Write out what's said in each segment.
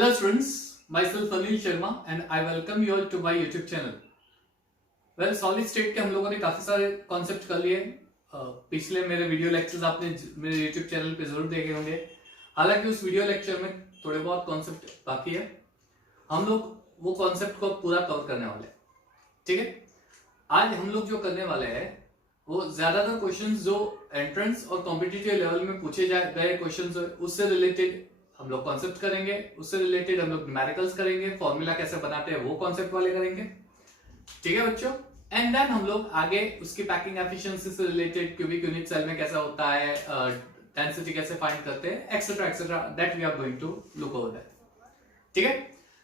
Hello students, myself Anil Sharma and I welcome you all to my YouTube channel. Well, solid state के हम लोगों ने काफी सारे कॉन्सेप्ट कर लिए। पिछले मेरे वीडियो लेक्चर्स आपने मेरे YouTube चैनल पे जरूर देखे होंगे। हालांकि उस वीडियो लेक्चर में थोड़े बहुत कॉन्सेप्ट बाकी है, हम लोग वो कॉन्सेप्ट को पूरा कवर करने वाले हैं। ठीक है, आज हम लोग जो करने वाले हैं वो ज्यादातर क्वेश्चंस जो एंट्रेंस और कॉम्पिटिटिव लेवल में पूछे गए क्वेश्चंस उससे रिलेटेड हम लोग कॉन्सेप्ट करेंगे, उससे रिलेटेड हम लोग न्यूमेरिकल्स करेंगे, फॉर्मूला कैसे बनाते हैं वो कॉन्सेप्ट वाले करेंगे। ठीक है बच्चों, एंड देन हम लोग आगे उसकी पैकिंग एफिशिएंसी से रिलेटेड क्यूबिक यूनिट सेल में कैसा होता है, डेंसिटी कैसे फाइंड करते हैं, etcetera etcetera, that we are going to look over that. ठीक है,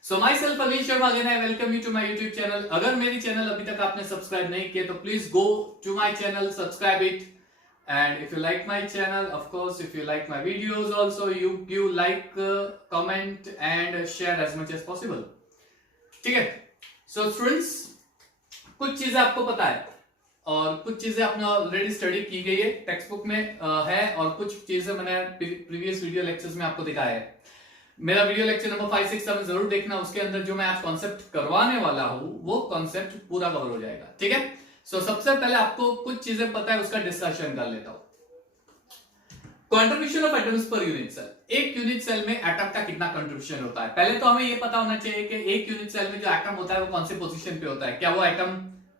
so my self Anil Sharma, again I welcome you to my YouTube channel. अगर मेरी चैनल अभी तक आपने सब्सक्राइब नहीं किया तो please go to my channel, subscribe it, and if you like my channel, of course, if you like my videos also, you give like, comment and share as much as possible. ठीक है, so students, कुछ चीजें आपको पता है और कुछ चीजें आपने ऑलरेडी स्टडी की गई है, टेक्स्ट बुक में है, और कुछ चीजें मैंने प्रीवियस वीडियो लेक्चर्स में आपको दिखाया है। मेरा वीडियो लेक्चर नंबर 5, 6, 7 जरूर देखना, उसके अंदर जो मैं आज कॉन्सेप्ट करवाने वाला हूं वो कॉन्सेप्ट पूरा कवर हो जाएगा। ठीक है, सो सबसे पहले आपको कुछ चीजें पता है उसका डिस्कशन कर लेता हूं। Contribution of atoms per unit cell, एक यूनिट सेल में एटम का कितना कंट्रीब्यूशन होता है। पहले तो हमें ये पता होना चाहिए कि एक यूनिट सेल में जो एटम होता है वो कौन से पोजीशन पे होता है। क्या वो एटम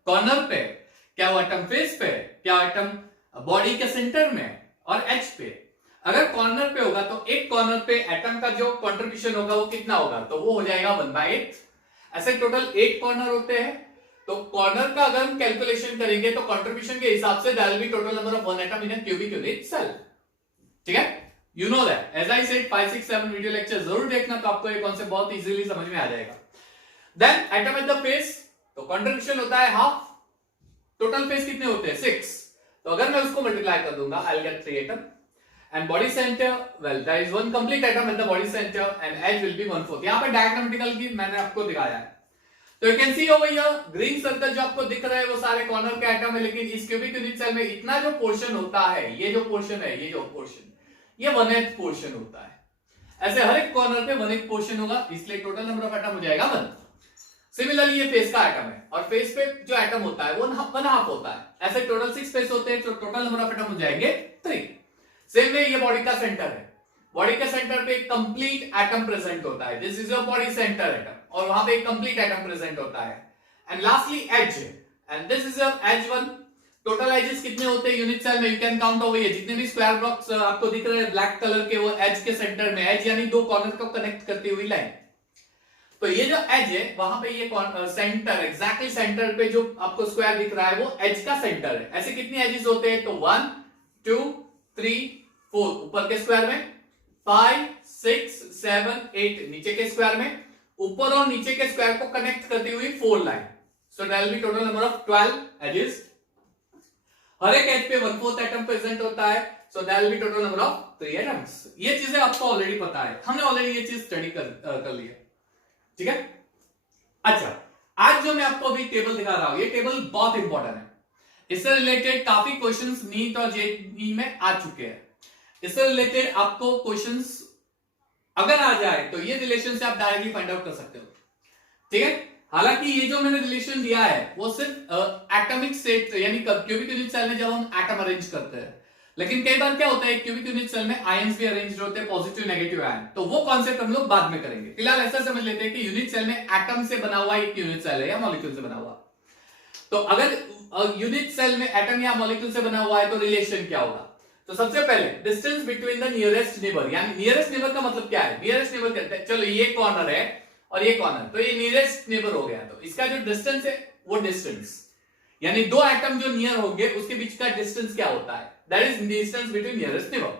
कॉर्नर पे, क्या वो एटम फेस पे, क्या एटम बॉडी के सेंटर में और एज पे। अगर कॉर्नर पे होगा तो एक कॉर्नर पे एटम का जो कंट्रीब्यूशन होगा वो कितना होगा, तो वो हो जाएगा 1/8। ऐसे टोटल 8 कॉर्नर होते हैं, तो कॉर्नर का अगर हम कैलकुलेशन करेंगे तो कंट्रीब्यूशन के हिसाब से that will be total number of one atom in a cubic unit cell. ठीक है, you know that, as I said 5, 6, 7 video lecture जरूर देखना, तो आपको ये कॉन्सेप्ट बहुत इजीली समझ में आ जाएगा। Then atom at the face, तो कंट्रीब्यूशन होता है हाफ, टोटल फेस कितने होते हैं 6, तो अगर मैं उसको मल्टीप्लाई कर दूंगा I will get 3 atom. And body centre, well there is one complete atom at the body centre and edge will be 1/4। यहां पे डायग्रामेटिकल की मैंने आपको दिखाया है, तो you can see over here green circle जो आपको दिख रहा है वो सारे कॉर्नर के एटम है, लेकिन इस क्यूबिक यूनिट सेल में इतना जो पोर्शन होता है, ये जो पोर्शन है, ये जो पोर्शन, ये 1/8 पोर्शन होता है। ऐसे हर एक कॉर्नर पे 1/8 पोर्शन होगा, इसलिए टोटल नंबर ऑफ एटम हो जाएगा 1। सिमिलरली ये फेस का एटम है और फेस पे जो एटम होता है वो 1/2 होता है। ऐसे टोटल 6 फेस होते हैं, तो टोटल नंबर ऑफ एटम हो जाएंगे 3। सेम वे ये बॉडी का सेंटर है, बॉडी के सेंटर पे एक कंप्लीट एटम प्रेजेंट होता है, this is your body centre atom, और वहां पे एक कंप्लीट एटम प्रेजेंट होता है। And lastly edge, and this is your edge 1। Total edges कितने होते हैं यूनिट सेल में, you can count over here. जितने भी स्क्वायर ब्लॉक्स आपको दिख रहे हैं ब्लैक कलर के, वो एज के सेंटर में, एज यानी दो कॉर्नर को कनेक्ट करती हुई लाइन। तो ये जो एज है वहां पे ये सेंटर, एग्जैक्टली सेंटर पे जो आपको स्क्वायर दिख रहा है वो एज का सेंटर है। ऐसे कितनी एजेस होते हैं, तो 1, 2, 3, 4 ऊपर के स्क्वायर में, 5, 6, 7, 8 नीचे के स्क्वायर में, ऊपर और नीचे के स्क्वायर को कनेक्ट करती हुई 4 line. So that will be total number of 12 edges. हर एक एज पे 1/4 एटम प्रेजेंट होता है, so that will be total number of 3 atoms. ये चीजें आपको ऑलरेडी पता है, हमने ऑलरेडी ये चीज स्टडी कर ली है। ठीक है, अच्छा आज जो मैं आपको अभी टेबल दिखा रहा हूं, ये टेबल बहुत इंपॉर्टेंट है। इससे रिलेटेड काफी क्वेश्चंस नीट और जेईई में आ चुके हैं। इससे रिलेटेड आपको क्वेश्चंस अगर आ जाए तो ये रिलेशन से आप डायरेक्टली फाइंड आउट कर सकते हो। ठीक है, हालांकि ये जो मैंने रिलेशन दिया है वो सिर्फ एटॉमिक सेट यानी क्यूबिक यूनिट सेल में जब हम एटम अरेंज करते हैं, लेकिन कई बार क्या होता है क्यूबिक यूनिट सेल में आयंस भी अरेंज होते हैं, पॉजिटिव नेगेटिव आयन, तो वो कॉन्सेप्ट हम लोग बाद में करेंगे। फिलहाल ऐसा समझ लेते हैं कि यूनिट सेल में एटम से बना हुआ एक यूनिट सेल है या मॉलिक्यूल से बना हुआ। तो अगर यूनिट सेल में एटम या मॉलिक्यूल से बना हुआ है तो रिलेशन क्या होगा। तो सबसे पहले distance between the nearest neighbour, यानी नियरेस्ट नेबर का मतलब क्या है, नियरेस्ट नेबर कहते हैं, चलो ये कॉर्नर है और ये कॉर्नर, तो ये नियरेस्ट नेबर हो गया, तो इसका जो डिस्टेंस है वो डिस्टेंस, यानी दो एटम जो नियर होंगे उसके बीच का डिस्टेंस क्या होता है, that is distance between nearest neighbour.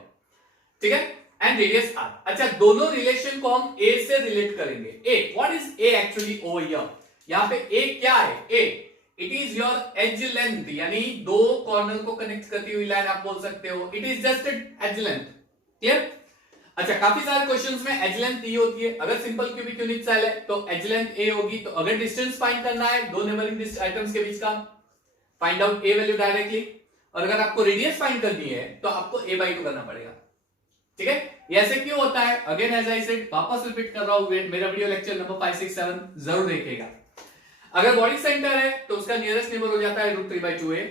ठीक है, एंड रेडियस r। अच्छा, दोनों रिलेशन को हम a से रिलेट करेंगे। a, what is a actually over here, यहां पे a क्या है, a it is your as length, यानी दो कॉर्नर को कनेक्ट करती हुई लाइन आप बोल सकते हो, it is just edge length. Clear. अच्छा, काफी सारे क्वेश्चंस में एज लेंथ ये होती है। अगर सिंपल क्यूबिक यूनिट सेल है तो एज लेंथ a होगी, तो अगर डिस्टेंस फाइंड करना है दो नेबरिंग आइटम्स के बीच का, find out a value directly, और अगर आपको रेडियस फाइंड करनी है तो आपको a/2 करना पड़ेगा। ठीक है, ये ऐसे क्यों होता है? अगेन एज आई सेड, वापस रिपीट कर रहा हूं, मेरा वीडियो लेक्चर नंबर 5, 6, 7 जरूर देखिएगा। अगर बॉडी सेंटर है तो उसका नियरेस्ट नेबर हो जाता है √3/2a,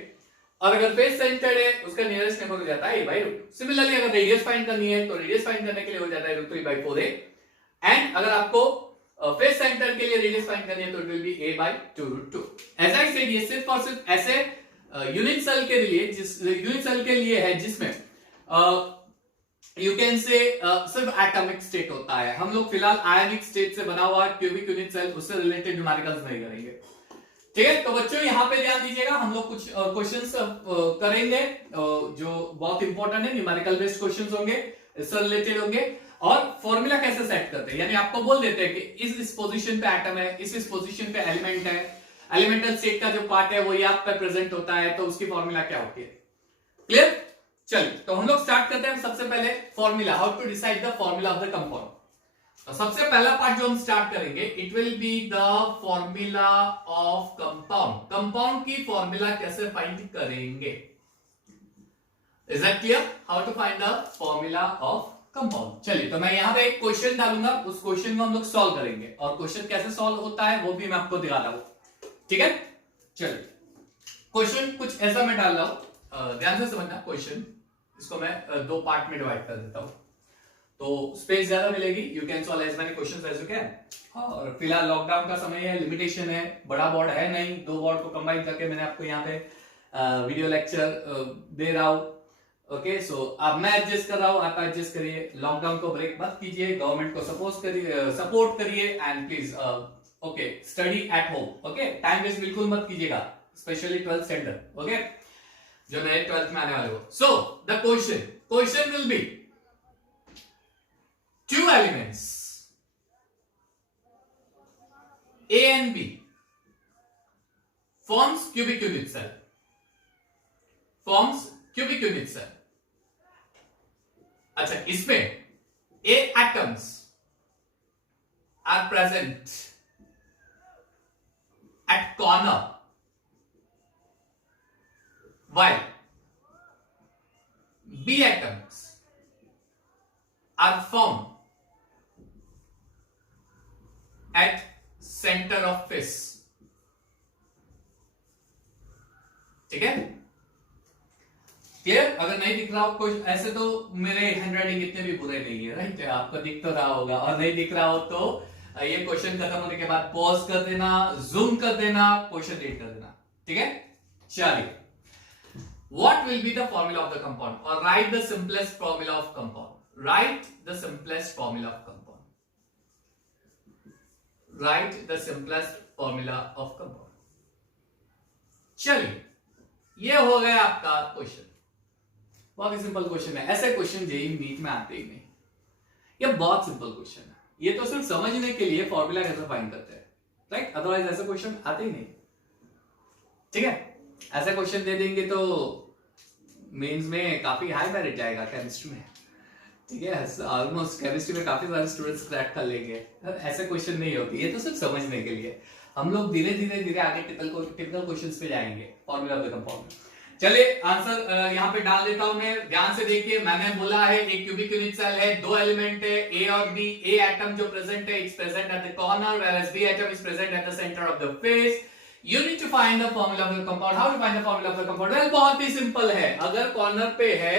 और अगर फेस सेंटर है उसका नियरेस्ट नेबर हो जाता है a/√2। सिमिलरली अगर रेडियस फाइंड करनी है तो रेडियस फाइंड करने के लिए हो जाता है √3/4a, एंड अगर आपको फेस सेंटर के लिए रेडियस फाइंड करनी है तो it will be a/2√2। As I said, ये सिर्फ और सिर्फ ऐसे यूनिट सेल के लिए, जिस यूनिट सेल के लिए है जिसमें यू कैन से सिर्फ एटॉमिक स्टेट होता है। हम लोग फिलहाल आयनिक स्टेट से बना हुआ क्यूबिक यूनिट सेल, उससे रिलेटेड न्यूमेरिकल्स नहीं करेंगे। ठीक है, तो बच्चों यहाँ पे ध्यान दीजिएगा, हम लोग कुछ क्वेश्चंस करेंगे जो बहुत इंपॉर्टेंट है, न्यूमेरिकल बेस्ड क्वेश्चंस होंगे, इससे रिलेटेड होंगे। और फॉर्मूला कैसे सेट करते हैं, यानी आपको बोल देते हैं कि इस पोजीशन पे एटम है, इस पोजीशन पे एलिमेंट है, एलिमेंटल स्टेट का जो पार्ट है वो यहाँ पे प्रेजेंट होता है, तो उसकी फॉर्मूला क्या होती है। क्लियर? चलिए, तो हम लोग स्टार्ट करते हैं। सबसे पहले formula, how to decide the formula of the compound. तो सबसे पहला पार्ट जो हम स्टार्ट करेंगे, it will be the formula of compound. Compound की फॉर्मूला कैसे फाइंड करेंगे? Is that clear? How to find the formula of compound. चलिए, तो मैं यहां पे एक क्वेश्चन डालूंगा, उस क्वेश्चन को हम लोग सॉल्व करेंगे, और क्वेश्चन कैसे सॉल्व होता है वो भी मैं आपको दिखा रहा हूं। ठीक है, चलिए, क्वेश्चन कुछ ऐसा मैं डाल रहा हूं, ध्यान से समझना क्वेश्चन। इसको मैं दो पार्ट में डिवाइड कर देता हूं, तो स्पेस ज्यादा मिलेगी, you can solve as many questions as you can. और फिलहाल लॉकडाउन का समय है, लिमिटेशन है, बड़ा बोर्ड है नहीं, दो बोर्ड को कंबाइन करके मैंने आपको यहाँ पे वीडियो लेक्चर दे रहा हूं। ओके, सो अब मैं एडजस्ट कर रहा हूं, आप एडजस्ट करिए। लॉकडाउन को ब्रेक मत कीजिए, गवर्नमेंट को सपोर्ट करिए, and please okay study at home. Okay, time waste बिल्कुल मत कीजिएगा, स्पेशली 12th स्टैंडर्ड, ओके, जो नए 12th में आने वाले हो। So the question will be two elements A and B forms cubic unit cell, अच्छा, इसमें A atoms are present at corner while B atoms are formed at center of face। ठीक है, क्लियर? अगर नहीं दिख रहा हो कुछ, ऐसे तो मेरे हैंडराइटिंग इतने भी बुरे नहीं है, राइट? आपको दिख तो रहा होगा, और नहीं दिख रहा हो तो ये क्वेश्चन खत्म होने के बाद पॉज कर देना, जूम कर देना, क्वेश्चन रीड कर देना। ठीक है, चलिए, what will be the formula of the compound, और write the simplest formula of compound. Write the simplest formula of compound. Write the simplest formula of compound. चलिए, ये हो गया आपका क्वेश्चन। बहुत ही सिंपल क्वेश्चन है, ऐसे क्वेश्चन जेईई नीट में आते ही नहीं। ये बहुत सिंपल क्वेश्चन है, ये तो सिर्फ समझने के लिए फॉर्मूला कैसे फाइंड करते हैं, राइट? अदरवाइज ऐसे क्वेश्चन आते ही नहीं। ठीक है, ऐसे क्वेश्चन दे देंगे तो मेंस में काफी हाई मेरिट जाएगा केमिस्ट्री में। ठीक है, ऑलमोस्ट केमिस्ट्री में काफी सारे स्टूडेंट्स क्रैक कर लेंगे। ऐसे क्वेश्चन नहीं होती, ये तो सिर्फ समझने के लिए। हम लोग धीरे धीरे आगे टिपिकल क्वेश्चंस पे जाएंगे फॉर्मूला ऑफ द कंपाउंड। चलिए, आंसर यहाँ पे डाल देता हूं मैं, ध्यान से देखिए। मैंने बोला है एक क्यूबिक यूनिट सेल है, दो एलिमेंट है ए और बी। ए एटम जो प्रेजेंट है, it's present at the corner, whereas B atom is present at the centre of the face. You need to find the formula of the compound. How to find the formula of the compound? Well, बहुत ही simple है। अगर corner पे है,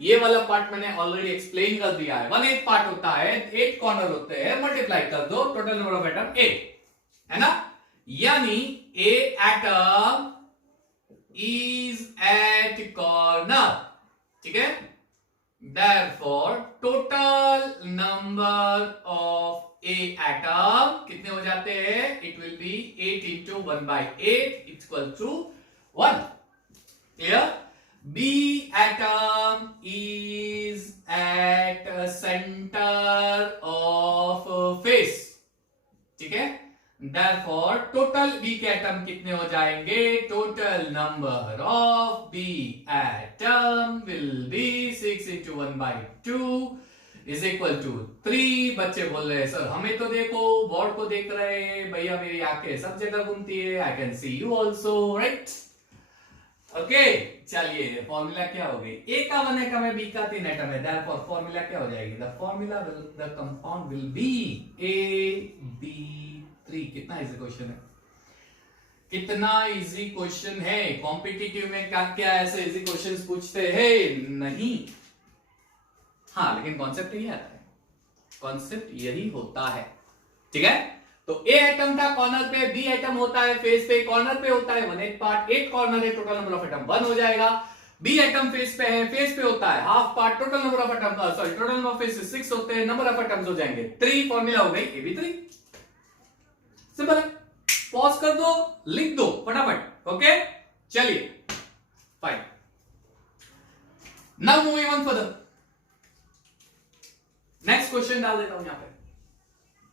ये वाला part मैंने already explain कर दिया है। 1/8 पार्ट होता है, 8 कॉर्नर होते हैं, मल्टीप्लाई कर दो, टोटल नंबर ऑफ एटम 8 है ना। यानी ए एटम इज एट कॉर्नर। ठीक है, therefore total number of A atom कितने हो जाते हैं? It will be 8 into 1/8 equal to 1. Clear? B atom is at center of face. ठीक है, therefore total B के atom कितने हो जाएंगे? Total number of B atom will be 6 into 1/2 is equal to 3. बच्चे बोल रहे हैं सर हमें तो देखो, बोर्ड को देख रहे हैं भैया, मेरी आंखें सब जगह घूमती है, I can see you also, right? Okay चलिए फॉर्मूला क्या हो गई, ए का 1 एटम है, बी का 3 एटम है, देयरफॉर फॉर्मूला क्या हो जाएगी, the formula will the compound will be AB3। कितना इजी क्वेश्चन है, कितना इजी क्वेश्चन है। कॉम्पिटिटिव में क्या क्या ऐसे इजी क्वेश्चंस पूछते हैं नहीं, हाँ लेकिन कॉन्सेप्ट यही आता है, कॉन्सेप्ट यही होता है, ठीक है। तो ए एटम था कॉर्नर पे, बी एटम होता है फेस पे, कॉर्नर पे होता है 1/8 पार्ट, 8 कॉर्नर है, टोटल नंबर ऑफ एटम 1 हो जाएगा। बी एटम फेस पे है, फेस पे होता है half part, total number of atom sorry total number of faces 6 होते हैं, नंबर ऑफ एटम्स हो जाएंगे 3। फॉर्मूला हो गई AB3, सिंपल है। पॉज कर दो, लिख दो फटाफट, ओके चलिए fine. Now moving on further, next question डाल देता हूं यहां पे,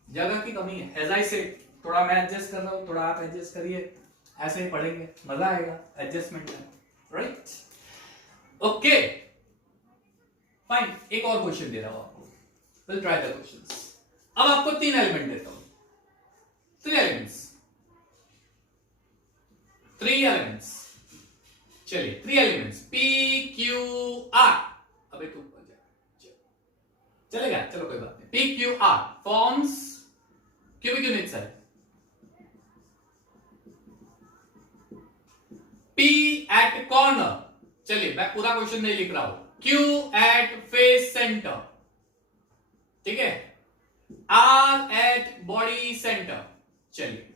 जगह की कमी है, एज आई से थोड़ा मैं एडजस्ट कर रहा हूं, थोड़ा आप एडजस्ट करिए, ऐसे ही पढ़ेंगे मजा आएगा एडजस्टमेंट में, राइट ओके फाइन। एक और क्वेश्चन दे रहा हूं आपको, विल ट्राई द क्वेश्चंस। अब आपको 3 एलिमेंट देता हूं, 3 एलिमेंट्स, चलिए 3 एलिमेंट्स PQR, अबे तू चलेगा, चलो कोई बात नहीं। PQR forms cubic unit cell, P at corner, चलिए मैं पूरा क्वेश्चन नहीं लिख रहा हूं, Q एट फेस सेंटर, ठीक है, R एट बॉडी सेंटर। चलिए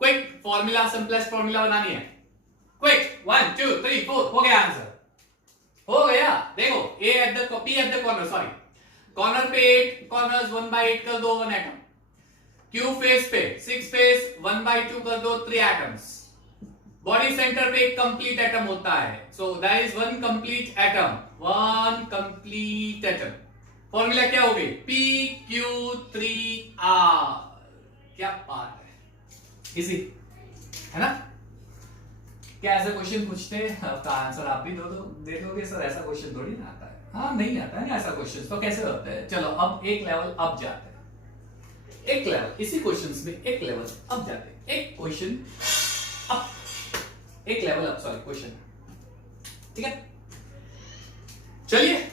क्विक फॉर्मूला, सिंपलेस्ट फॉर्मूला बनानी है, क्विक 1 2 3 4, हो गया आंसर, हो गया। देखो A at the P eight the corner, sorry corner पे 8 कॉर्नर्स 1/8 कर दो 1 एटम, Q फेस पे 6 फेस 1/2 कर दो 3 एटम्स, बॉडी सेंटर पे एक कंप्लीट एटम होता है, so that is 1 complete atom, 1 complete atom. Formula क्या हो गई PQ3R, क्या बात है, इजी है ना। क्या ऐसे क्वेश्चन पूछते हैं, आपका आंसर आप भी दे दोगे सर, ऐसा क्वेश्चन थोड़ी ना आता है, हाँ नहीं आता है ना ऐसा क्वेश्चन, तो कैसे होता है। चलो अब एक लेवल अप जाते हैं, एक लेवल इसी क्वेश्चंस में एक लेवल अप जाते हैं, एक क्वेश्चन अप, एक लेवल अप, सॉरी क्वेश्चन, ठीक है। चलिए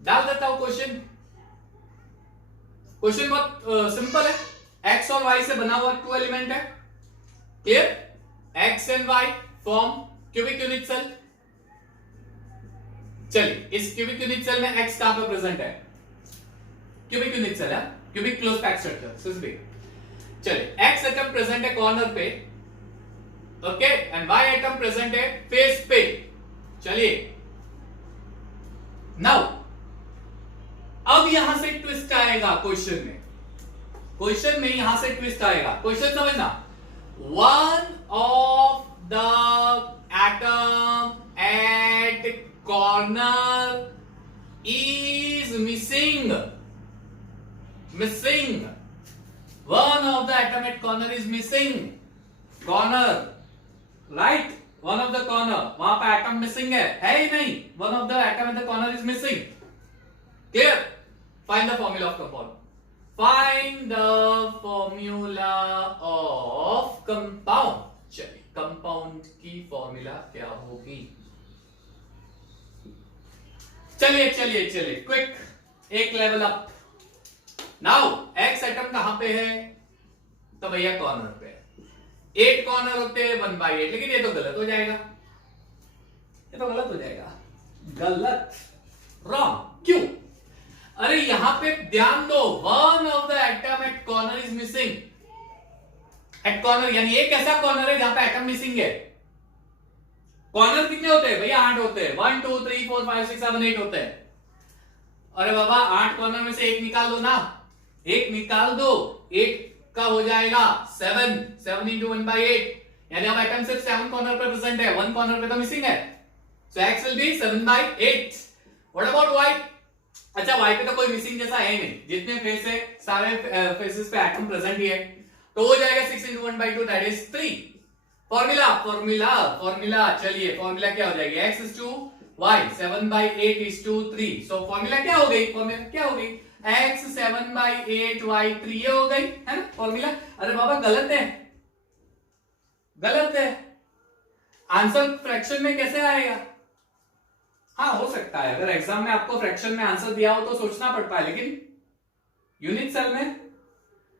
डाल देता हूं क्वेश्चन, क्वेश्चन बहुत सिंपल है, एक्स और वाई से बना हुआ 2 एलिमेंट है, clear, X and Y form cubic unit cell. चलिए इस क्यूबिक यूनिट सेल में x कहां पे प्रेजेंट है, क्यूबिक यूनिट सेल है, क्यूबिक क्लोज पैक स्ट्रक्चर सिस्बी। चलिए x एटम प्रेजेंट है कॉर्नर पे, okay, and y atom present है फेस पे। चलिए नाउ अब यहां से ट्विस्ट आएगा क्वेश्चन में, क्वेश्चन में यहां से ट्विस्ट आएगा, क्वेश्चन समझना, one of the atom eight corner is missing, one of the atom at corner is missing, corner right, one of the corner, वहां पे atom missing है ही नहीं, one of the atom at the corner is missing, clear, find the formula of compound, find the formula of compound। चलिए compound की formula क्या होगी, चलिए चलिए चलिए क्विक, एक level up. Now x atom कहां पे है, तो भैया कॉर्नर पे है, 8 कॉर्नर होते हैं 1/8, लेकिन ये तो गलत हो जाएगा, ये तो गलत हो जाएगा, गलत, रॉन्ग, क्यों, अरे यहां पे ध्यान दो, one of the atom at corner is missing, at corner यानी एक ऐसा कॉर्नर है जहां पे एटम मिसिंग है। कॉर्नर कितने होते हैं भैया, 8 होते हैं, 1 2 3 4 5 6 7 8 होते हैं। अरे बाबा 8 कॉर्नर में से एक निकाल दो ना, एक निकाल दो, 8 का हो जाएगा 7, 7 into 1/8, यानी अब एटम सिर्फ 7 कॉर्नर पे प्रेजेंट है, 1 कॉर्नर पे तो मिसिंग है, सो x will be 7/8। What about y, अच्छा y पे तो कोई मिसिंग जैसा है ही नहीं, जितने फेस है सारे फेसेस पे एटम प्रेजेंट ही है, तो हो जाएगा 6 into 1/2 that is 3। Formula formula formula, चलिए फॉर्मूला क्या हो जाएगी, x is to y 7/8 is to 3, so formula क्या हो गई, फॉर्मूला क्या हो गई, x 7/8 y 3, ये हो गई है ना फॉर्मूला। अरे बाबा गलत है, गलत है, आंसर फ्रैक्शन में कैसे आएगा? हाँ हो सकता है, अगर एग्जाम में आपको फ्रैक्शन में आंसर दिया हो तो सोचना पड़ता है, लेकिन यूनिट सेल में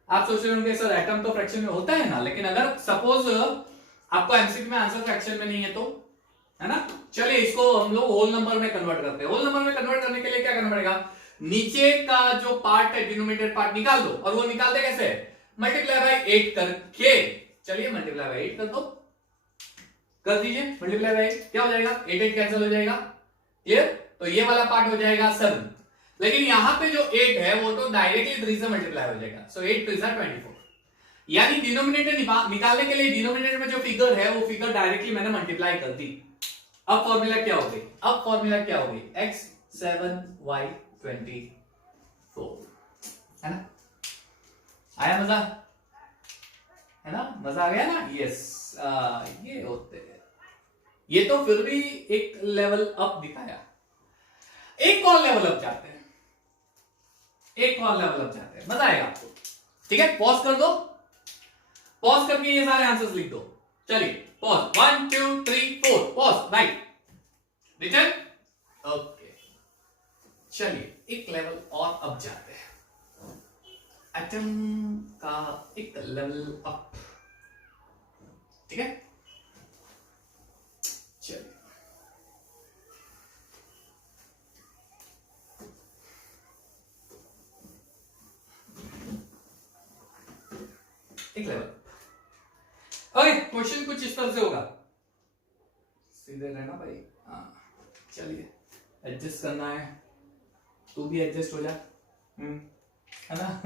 आप सोच रहे होंगे सर एटम तो फ्रैक्शन में होता है ना, लेकिन अगर सपोज आपको एमसीक्यू में आंसर फ्रैक्शन में नहीं है तो, है ना। चलिए इसको हम लोग होल नंबर में कन्वर्ट करते हैं। होल नंबर में कन्वर्ट करने के लिए क्या करना पड़ेगा, नीचे का जो पार्ट है डिनोमिनेटर पार्ट निकाल दो, और वो निकालते कैसे, मल्टीप्लाई बाय 8 करके। चलिए मल्टीप्लाई बाय 8 कर दो, कर दीजिए मल्टीप्लाई बाय 8, क्या हो जाएगा 8 8 कैंसिल हो जाएगा, क्लियर। तो ये वाला पार्ट हो जाएगा 7, लेकिन यहां पे जो 8 है वो तो डायरेक्टली 3 से मल्टीप्लाई हो जाएगा, सो 8 3 24। यानी डिनोमिनेटर निकालने के लिए डिनोमिनेटर में जो फिगर है वो फिगर डायरेक्टली मैंने मल्टीप्लाई कर दी। अब फॉर्मूला क्या हो गई, अब फॉर्मूला क्या हो गई, x 7 y 24, है ना। आया मजा, है ना, मजा आ गया ना। यस ये होते हैं, ये तो फिर भी एक लेवल अप दिखाया। एक और लेवल अप जाते हैं, एक और लेवल अप जाते हैं, मजा आएगा आपको। ठीक है, पॉज कर दो, पॉज करके ये सारे आंसर्स लिख दो। चलिए pause, 1 2 3 4, pause, right, return, okay. चलिए एक लेवल और अप जाते हैं, एटम का एक लेवल अप, ठीक है। चलिए एक लेवल, ओके। क्वेश्चन कुछ इस तरह से होगा, सीधे रहना भाई, हाँ। चलिए एडजस्ट करना है, तू भी एडजस्ट हो जा, है ना।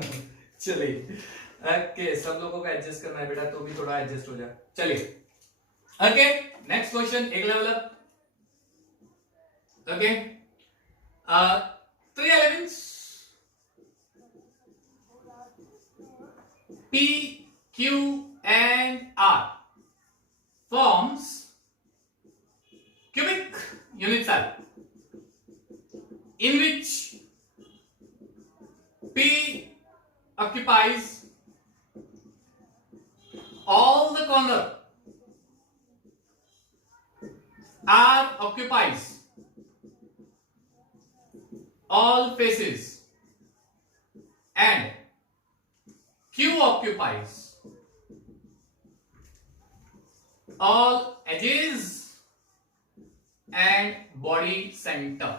चलिए ओके, सब लोगों को एडजस्ट करना है बेटा, तू भी थोड़ा एडजस्ट हो जा। चलिए ओके, नेक्स्ट क्वेश्चन, एक level up, okay. 3 elements P, Q and R forms cubic unit cell in which P occupies all the corner, R occupies all faces, and Q occupies all edges and body center.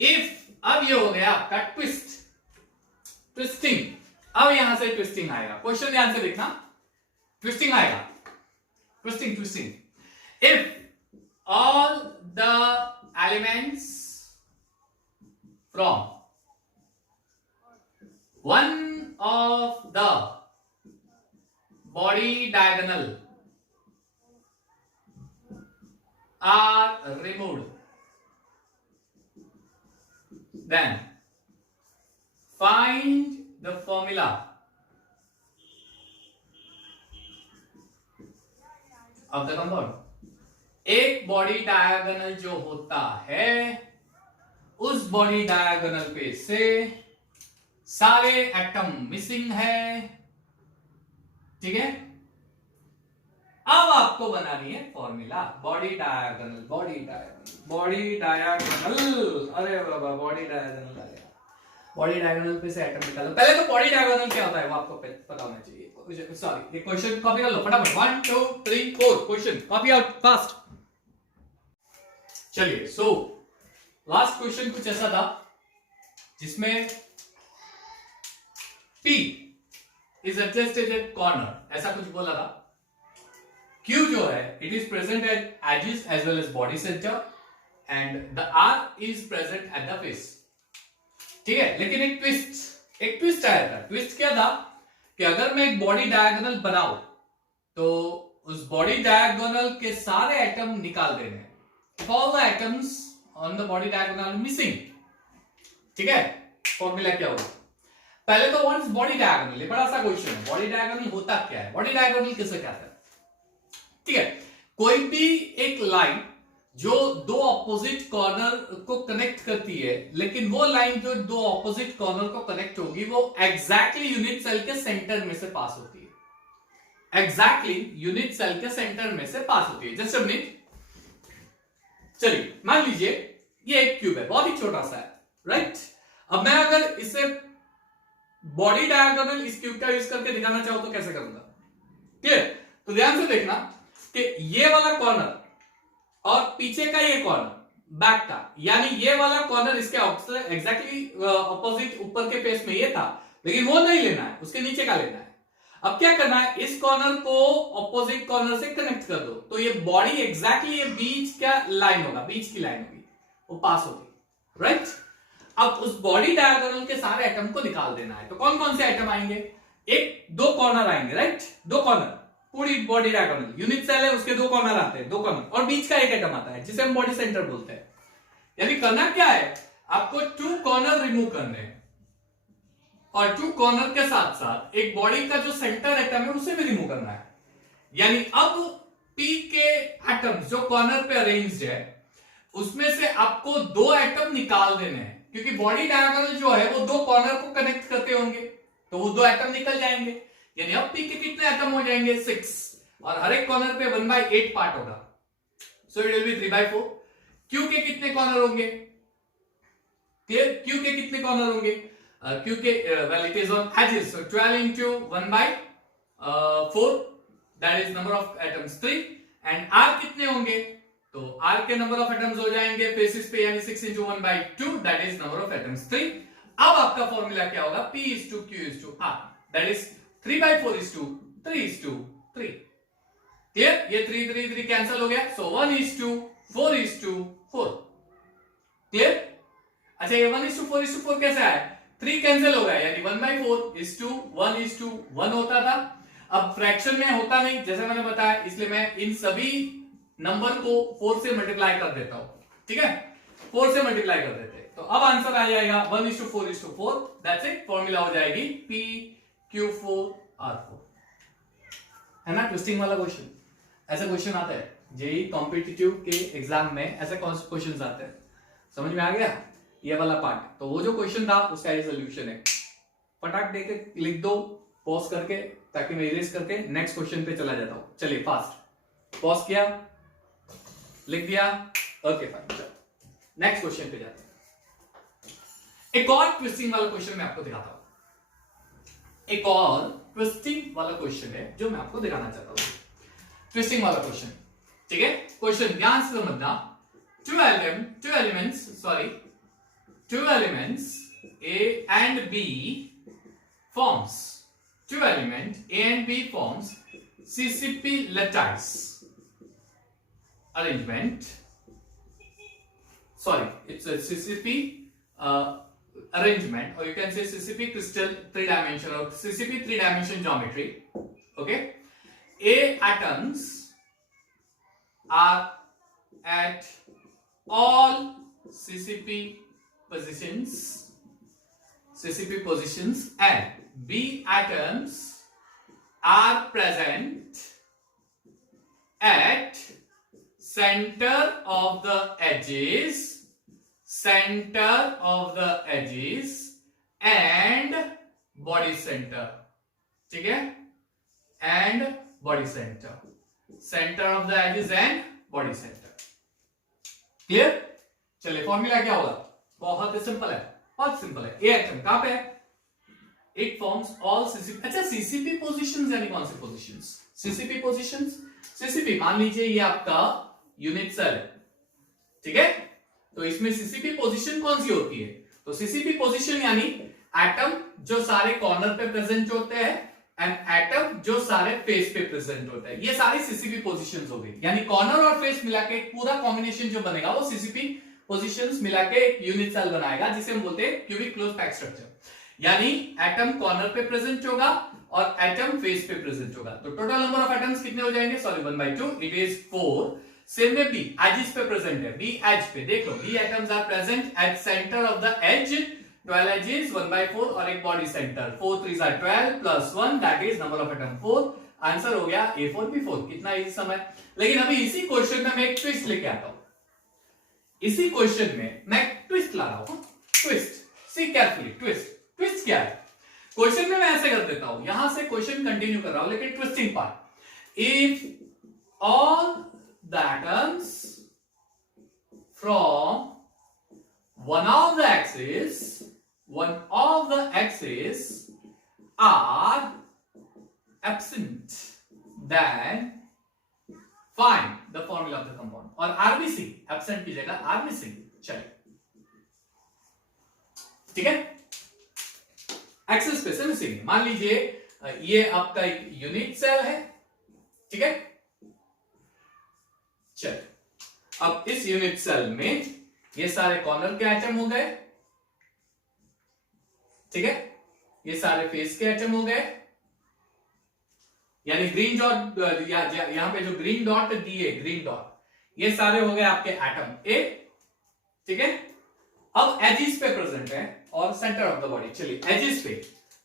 If, अब ये हो गया आपका twist, twisting. अब यहां से twisting आएगा, question ध्यान से देखना, ट्विस्टिंग आएगा, twisting twisting. If all the elements from one of the body diagonal are removed, then find the formula of the compound. एक बॉडी डायगोनल जो होता है, उस बॉडी डायगोनल पे से सारे एटम मिसिंग है, ठीक है। अब आपको बनानी है formula, body diagonal, body diagonal, body diagonal, अरे बाबा बॉडी डायगोनल आ गया, बॉडी डायगोनल पे से एटम निकालो। पहले तो बॉडी डायगोनल क्या होता है वो आपको पता होना चाहिए। सॉरी, ये क्वेश्चन कॉपी कर लो फटाफट, 1 2 3 4 क्वेश्चन कॉपी आउट फास्ट। चलिए सो लास्ट क्वेश्चन कुछ ऐसा था जिसमें P is adjusted at corner, ऐसा कुछ बोला था। Q जो है it is present at edges as well as body center and the R is present at the face, ठीक है। लेकिन एक ट्विस्ट आया था। ट्विस्ट क्या था कि अगर मैं एक बॉडी डायगोनल बनाऊं तो उस बॉडी डायगोनल के सारे एटम निकाल देने, all the atoms on the body diagonal missing, ठीक है। फॉर्मूला क्या होगा, पहले तो व्हाट इज बॉडी डायगोनल, ये बड़ा सा क्वेश्चन है। बॉडी डायगोनल होता क्या है, बॉडी डायगोनल किसे कहते हैं, ठीक है। कोई भी एक लाइन जो दो ऑपोजिट कॉर्नर को कनेक्ट करती है, लेकिन वो लाइन जो दो ऑपोजिट कॉर्नर को कनेक्ट होगी वो एग्जैक्टली यूनिट सेल के सेंटर में से पास होती है, एग्जैक्टली यूनिट सेल के सेंटर में से पास होती है। जस्ट अ मिनट, चलिए मान लीजिए ये एक क्यूब है, बहुत ही छोटा सा है, राइट। अब मैं अगर इसे बॉडी डायगोनल इस क्यूब का यूज करके दिखाना चाहूं तो कैसे करूंगा? क्लियर? तो ध्यान से देखना कि ये वाला कॉर्नर और पीछे का ये कॉर्नर बैक का, यानी ये वाला कॉर्नर इसके एग्जैक्टली ऑपोजिट ऊपर के फेस में ये था, लेकिन वो नहीं लेना है, उसके नीचे का लेना है। अब क्या करना है, इस कॉर्नर को ऑपोजिट कॉर्नर से कनेक्ट कर दो, तो ये बॉडी एग्जैक्टली ये बीच का लाइन होगा, बीच की लाइन होगी, वो पास होगी, राइट। अब उस बॉडी डायगोनल के सारे एटम को निकाल देना है। तो कौन कौन से एटम आएंगे? एक दो कॉर्नर आएंगे, राइट, दो कॉर्नर, पूरी बॉडी डायगोनल, यूनिट सेल है उसके दो कॉर्नर आते हैं, दो कॉर्नर, और बीच का एक एटम आता है जिसे हम बॉडी सेंटर बोलते हैं। यानी करना क्या है, आपको टू कॉर्नर रिमूव करने हैं, और टू कॉर्नर के साथ साथ एक बॉडी का जो सेंटर एटम है उसे भी रिमूव करना है। यानी अब पी के एटम्स जो कॉर्नर पे अरेंज्ड है उसमें से आपको दो एटम निकाल देने हैं, क्योंकि बॉडी डायगोनल जो है वो दो कॉर्नर को कनेक्ट करते होंगे, तो वो दो एटम निकल जाएंगे। यानी अब पी के कितने एटम हो जाएंगे? 6, और हर एक कॉर्नर पे 1/8 पार्ट होगा, सो इट विल बी 3/4। क्यू के कितने कॉर्नर होंगे? क्लियर? क्यू के कितने कॉर्नर होंगे? क्यू के well it is on edges, so 12 into 1/4 that is number of atoms 3, and R कितने होंगे? तो आर के नंबर ऑफ एटम्स हो जाएंगे फेसिस पे, यानी 6 into 1/2 that is number of atoms 3। अब आपका फॉर्मूला क्या होगा? P is to Q is to R, that is 3/4 is to 3 is to 3। Clear? ये 3 3 3 कैंसिल हो गया, सो 1 is to 4 is to 4। Clear? अच्छा, ये 1 is to 4 is to 4 कैसे आया? 3 कैंसिल हो गया, यानी 1/4 is to 1 is to 1 होता था। अब फ्रैक्शन में होता नहीं, जैसे मैंने बताया, इसलिए मैं इन सभी नंबर को 4 से मल्टीप्लाई कर देता हूं, ठीक है, 4 से मल्टीप्लाई कर देते हैं, तो अब आंसर आ जाएगा 1 is to 4 is to 4, that's it. Formula हो जाएगी PQ4R4, है ना। ट्विस्टिंग वाला क्वेश्चन, ऐसा क्वेश्चन आता है जेई कॉम्पिटिटिव के एग्जाम में, ऐसे क्वेश्चन आते हैं। समझ में आ गया ये वाला पार्ट? तो वो जो क्वेश्चन था उसका ये सोल्यूशन है, फटाक दे के लिख दो पॉज करके, ताकि मैं इरेज करके नेक्स्ट क्वेश्चन पे चला जाता हूं। चलिए फास्ट, पॉज किया, लिख दिया, ओके फाइन, नेक्स्ट क्वेश्चन पे जाते हैं। एक और ट्विस्टिंग वाला क्वेश्चन मैं आपको दिखाता हूं, एक और ट्विस्टिंग वाला क्वेश्चन है जो मैं आपको दिखाना चाहता हूं। ट्विस्टिंग वाला क्वेश्चन, ठीक है, क्वेश्चन ध्यान से समझना। two elements A and B forms, two element A and B forms CCP lattice arrangement, sorry, it's a CCP arrangement, or you can say CCP crystal 3-dimension or CCP 3-dimension geometry. Okay, A atoms are at all CCP positions, and B atoms are present at center of the edges and body center, ठीक है, and body center of the edges and body center। Clear? चलिए formula क्या होगा? बहुत ही simple है, बहुत simple है। ए atom कहां पे है? It forms all CCP. अच्छा, सीसीपी पोजीशंस यानी कौन सी पोजीशंस? सीसीपी पोजीशंस, सीसीपी मान लीजिए ये आपका यूनिट सेल है, ठीक है, तो इसमें सीसीपी पोजीशन कौन सी होती है? तो सीसीपी पोजीशन यानी एटम जो सारे कॉर्नर पे प्रेजेंट होते हैं एंड एटम जो सारे फेस पे प्रेजेंट होते हैं, ये सारी सीसीपी पोजीशंस हो गई। यानी कॉर्नर और फेस मिला के पूरा कॉम्बिनेशन जो बनेगा वो सीसीपी पोजीशंस मिला के एक यूनिट सेल बनाएगा, जिसे हम बोलते हैं क्यूबिक क्लोज पैक स्ट्रक्चर। यानी एटम कॉर्नर पे प्रेजेंट होगा और एटम फेस पे प्रेजेंट होगा। तो टोटल नंबर ऑफ एटम्स कितने हो जाएंगे? Sorry 1/2, it is 4। सेम में बी एजेस पे प्रेजेंट है, बी एज पे देख लो, B atoms are present at centre of the edge, 12 edges 1/4 और एक body centre, 4 3s are 12 plus 1 that is number of atom 4। Answer हो गया A4 B4। कितना इजी समय। लेकिन अभी इसी क्वेश्चन में मैं एक ट्विस्ट लेके आता हूं, इसी क्वेश्चन में मैं ट्विस्ट ला रहा हूं, ट्विस्ट, सी केयरफुली, ट्विस्ट क्या है? क्वेश्चन में मैं ऐसे कर देता हूं, यहां से क्वेश्चन कंटिन्यू कर रहा हूं, लेकिन twisting part, if all the atoms from one of the axes are absent, then find the formula of the compound. और RBC absent की जगह RBC, चलिए ठीक है। एक्सेस पे से मिसिंग, मान लीजिए ये आपका एक यूनिट सेल है, ठीक है। चलिए अब इस यूनिट सेल में ये सारे कॉर्नर के एटम हो गए, ठीक है, ये सारे फेस के एटम हो गए, यानी ग्रीन डॉट, यहां पे जो ग्रीन डॉट दिए, ग्रीन डॉट, ये सारे हो गए आपके एटम ए, ठीक है। अब एजिस पे प्रेजेंट है और सेंटर ऑफ द बॉडी, चलिए एजिस पे,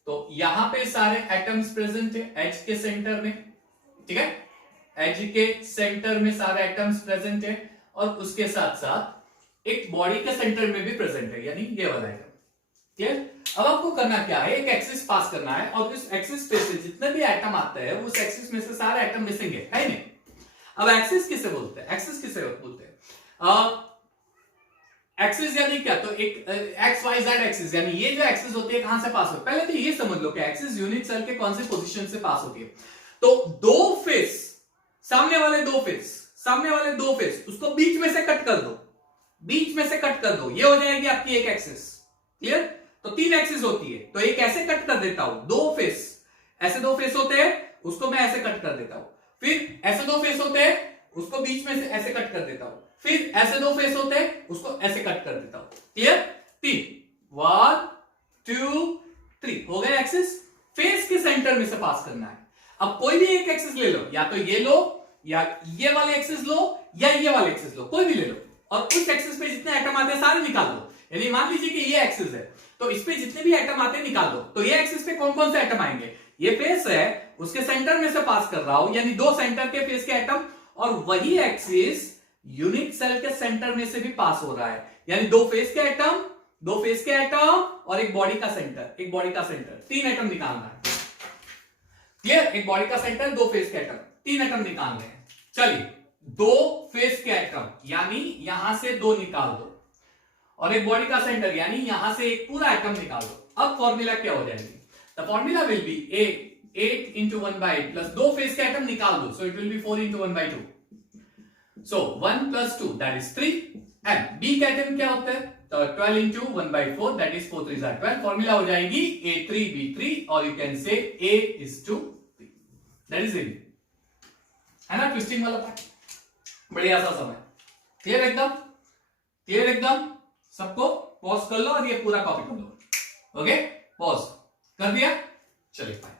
तो यहां पे सारे एटम्स प्रेजेंट है एज के सेंटर में, ठीक है, एज के सेंटर में सारे एटम्स प्रेजेंट है, और उसके साथ साथ एक बॉडी के सेंटर में भी प्रेजेंट है, यानी ये वाला आइटम, क्लियर। अब आपको करना क्या है, एक एक्सिस पास करना है, और उस एक्सिस पे से जितने भी एटम आते हैं उस एक्सिस में से सारे एटम मिसिंग है नहीं। अब एक्सिस किसे बोलते हैं, एक्सिस किसे बोलते हैं, एक्सिस यानी क्या, तो एक एक्स वाई जेड एक्सिस, यानी ये जो एक्सिस होती है कहां से पास होती है, पहले तो ये समझ लो कि एक्सिस यूनिट सेल के कौन से पोजीशन से पास होती है। तो दो फेस, सामने वाले दो फेस उसको बीच में से कट कर दो, बीच में से कट कर दो, ये हो जाएगी आपकी एक एक्सिस, क्लियर। तो 3 एक्सिस होती है, तो एक ऐसे कट कर देता हूं, दो फेस, ऐसे दो फेस होते हैं, उसको मैं ऐसे कट कर देता हूं, फिर ऐसे दो फेस होते हैं, उसको बीच में से ऐसे कट कर देता हूं, फिर ऐसे दो फेस होते हैं, उसको ऐसे कट कर देता हूं, क्लियर। 3, 1 2 3 हो गए एक्सिस, फेस के सेंटर में से पास करना है। अब कोई भी एक एक्सिस ले लो, या तो ये लो, या ये वाले एक्सिस लो, या ये वाले एक्सिस लो, कोई भी ले लो, और उस एक्सिस पे जितने एटम आते हैं सारे निकाल दो। यानी मान लीजिए कि ये एक्सिस है, तो इस पे जितने भी एटम आते हैं निकाल दो। तो ये एक्सिस पे कौन कौन से एटम आएंगे, ये फेस है, उसके सेंटर में से पास कर रहा हूं, यानी 2 सेंटर के फेस के एटम, और वही एक्सिस यूनिट सेल के सेंटर में से भी पास हो रहा है, यानी 2 फेस के एटम और एक बॉडी का सेंटर, 3 एटम निकालना है, क्लियर। एक बॉडी का सेंटर, 2 फेस के एटम, 3 एटम निकालने हैं। चलिए 2 फेस के एटम, यानी यहां से 2 निकाल दो, और एक बॉडी का सेंटर, यानी यहां से एक पूरा एटम निकाल दो। अब फॉर्मूला क्या हो जाएगी, the formula will be 8 into 1/8 plus 2 face के एटम निकाल दो, so it will be 4 into 1/2, so 1 plus 2 that is 3, and B का एटम क्या होता है, तो 12 into 1/4 that is 4 3s are 12, formula हो जाएगी A3B3, और you can say A:3, that is it, है ना। ट्विस्टिंग वाला पार्ट बढ़िया सा समय, क्लियर एकदम, सबको पॉज कर लो और ये पूरा कॉपी कर लो, ओके, पॉज कर दिया, चलिए फाइन।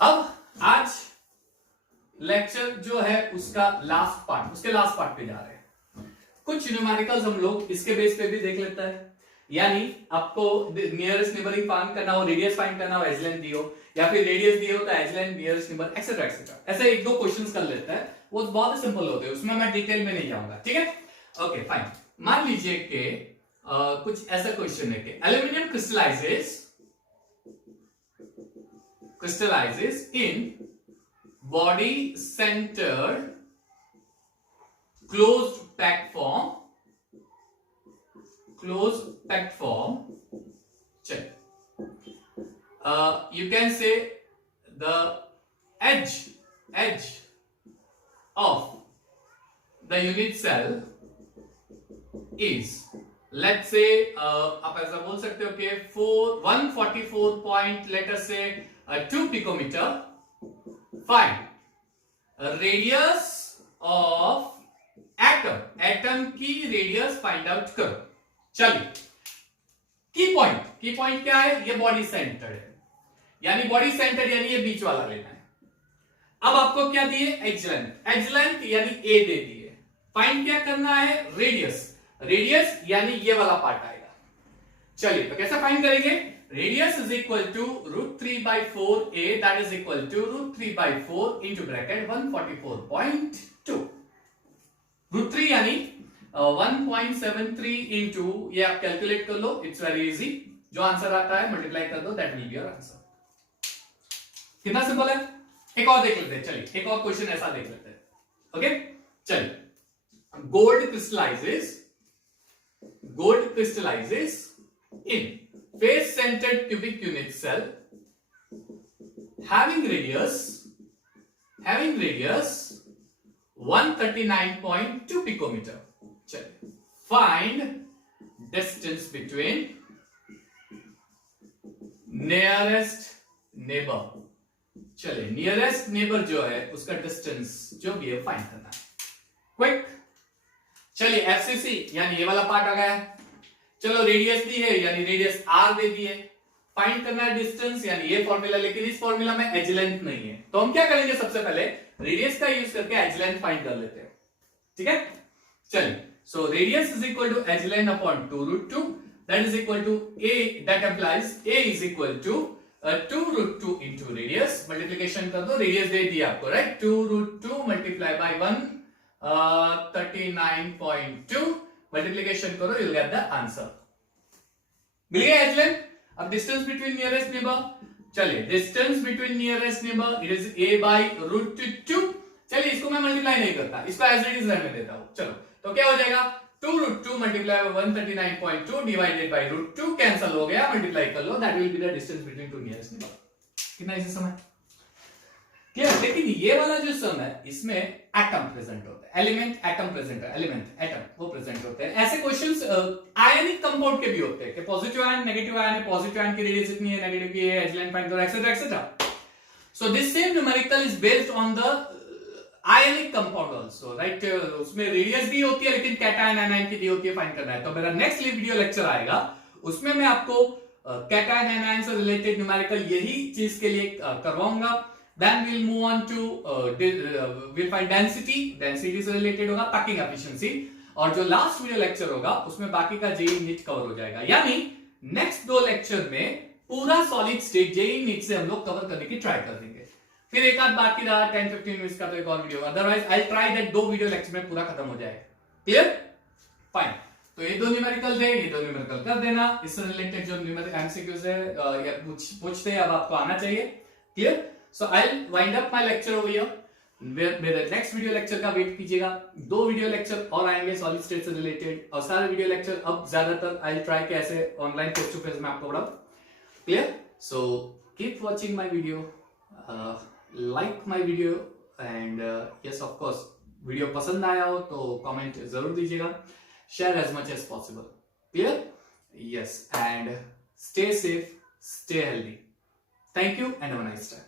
अब आज लेक्चर जो है उसके लास्ट पार्ट पे जा रहे हैं। कुछ न्यूमेरिकल्स हम लोग इसके बेस पे भी देख लेता है, यानी आपको नियरेस्ट नेबरिंग फाइंड करना हो, रेडियस फाइंड करना हो, एज लेंथ दी हो, या फिर रेडियस दी हो तो edge length, nearest neighbour, etcetera etcetera, ऐसे 1-2 क्वेश्चंस कर लेता है, वो बहुत सिंपल होते हैं, उसमें मैं डिटेल में नहीं जाऊंगा, ठीक है, ओके फाइन। मान लीजिए कि कुछ ऐसा क्वेश्चन है कि aluminium crystallizes in body centered closed packed form, check. You can say the edge of the unit cell is, let's say आप ऐसा बोल सकते हो कि 144 point, let us say 2 picometer. Find radius of atom की radius find out करो। चलिए की पॉइंट क्या है, ये बॉडी सेंटर है, यानी ये बीच वाला लेना है। अब आपको क्या दिए, एज लेंथ यानी ए दे दिए। फाइंड क्या करना है, रेडियस यानी ये वाला पार्ट आएगा। चलिए तो कैसे फाइंड करेंगे, radius is equal to √3/4a, that is equal to √3/4 into bracket 144.2, √3 यानी 1.73 इंटू, ये आप कैलकुलेट कर लो, इट्स वेरी इजी, जो आंसर आता है मल्टीप्लाई कर दो, that will be your answer. कितना सिंपल है। एक और देख लेते हैं, चलिए एक और क्वेश्चन ऐसा देख लेते हैं। ओके चलिए, gold crystallizes in face centered cubic unit cell having radius 139.2 picometer. चलिए, find distance between nearest neighbor. चलिए, नियरेस्ट नेबर जो है उसका डिस्टेंस जो भी है फाइंड करना है। क्विक, चलिए एफसीसी यानी ये वाला पार्ट आ गया। चलो रेडियस दी है यानी रेडियस आर दे दी है, फाइंड करना है डिस्टेंस यानी ये फॉर्मूला, लेकिन इस फॉर्मूला में एज लेंथ नहीं है, तो हम क्या करेंगे, सबसे पहले रेडियस का यूज करके एज लेंथ फाइंड कर लेते हैं। ठीक है, चलिए, so radius is equal to edge length upon 2√2, that is equal to a, that implies a is equal to 2√2 into radius, multiplication कर दो, रेडियस दे दिया आपको, राइट, 2√2 मल्टीप्लाई बाय 139.2, मल्टीप्लीकेशन करो, you will get the answer. मिल गया edge length. अब distance between nearest neighbour, चलिए distance between nearest neighbour it is a by √2। चलिए इसको मैं मल्टीप्लाई नहीं करता, इसको एज इट इज रहने देता हूं। चलो तो क्या हो जाएगा, 2√2 multiply by 139.2 divided by √2, cancel हो गया, मल्टीप्लाई कर लो, that will be the distance between two nearest neighbour. कितना इजी सम है, क्लियर। लेकिन ये वाला जो सम है इसमें एटम प्रेजेंट होता है, एलिमेंट एटम प्रेजेंट है, एलिमेंट एटम वो प्रेजेंट होते हैं। ऐसे क्वेश्चंस आयनिक कंपाउंड के भी होते हैं कि पॉजिटिव आयन नेगेटिव आयन है, पॉजिटिव आयन की रेडियस इतनी है, नेगेटिव की है, एज लेंथ फाइंड करो, etcetera etcetera. So this same numerical is based on the ionic compound also, right. उसमें रेडियस भी होती है लेकिन कैटायन एनायन की दी होती है, फाइंड करना है। तो मेरा नेक्स्ट वीडियो लेक्चर आएगा, उसमें मैं आपको कैटायन एनायन से रिलेटेड न्यूमेरिकल यही चीज के लिए करवाऊंगा। Then we'll move on to we'll find density से related होगा, packing efficiency, और जो लास्ट वीडियो लेक्चर होगा उसमें बाकी का जेई नीट कवर हो जाएगा। यानी नेक्स्ट 2 लेक्चर में पूरा सॉलिड स्टेट जेई नीट से हम लोग कवर करने की ट्राई कर देंगे। फिर एक आध बाकी रहा 10-15 मिनट्स का तो एक और video, otherwise I try that 2 video lecture में पूरा खत्म हो जाए। Clear, fine. तो ये 2 न्यूमेरिकल थे, ये 2 न्यूमेरिकल कर देना। इससे रिलेटेड जो न्यूमेरिकल एमसीक्यूज है या पूछते हैं, अब आपको आना चाहिए। Clear, So I'll wind up my lecture over here. मेरे नेक्स्ट वीडियो लेक्चर का वेट कीजिएगा, 2 वीडियो लेक्चर और आएंगे सॉलिड स्टेट से रिलेटेड, और सारे वीडियो लेक्चर अब ज्यादातर आई ट्राई के ऐसे ऑनलाइन फेस टू फेस में आपको पढ़ाऊं। Clear, so keep watching my video, like my video, and yes of course video पसंद आया हो तो कमेंट जरूर दीजिएगा, share as much as possible. Clear, yes, and stay safe, stay healthy. Thank you and have a nice time.